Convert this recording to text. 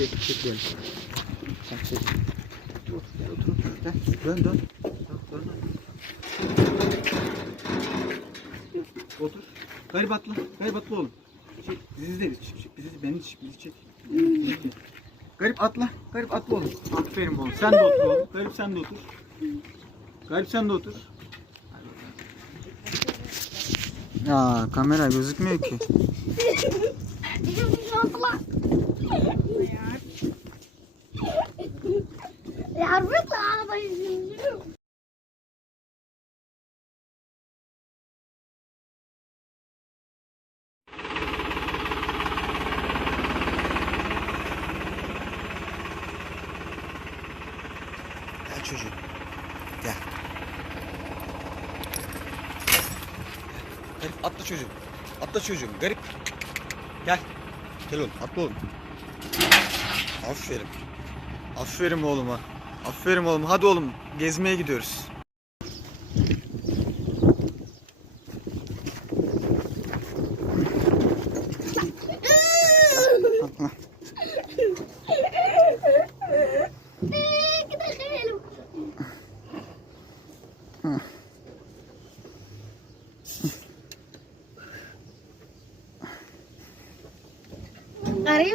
Çek, çek böyle. Sen çek. Otur, gel, otur, otur. Gel, dön, dön. Dön, dön. Otur. Garip atla oğlum. Çek, bizi de çek, çek, bizi, beni çek, bizi çek. Garip atla, garip atla oğlum. Aferin oğlum. Sen de otur oğlum. Garip sen de otur. Garip sen de otur. Ya kamera gözükmüyor ki. Yavrum ağlayın. Gel çocuğum. Gel. Garip atla çocuğum. Atla çocuğum. Garip. Gel. Gel oğlum. Atla oğlum. Aferin. Aferin oğluma. Aferin oğlum. Hadi oğlum. Gezmeye gidiyoruz. Are you?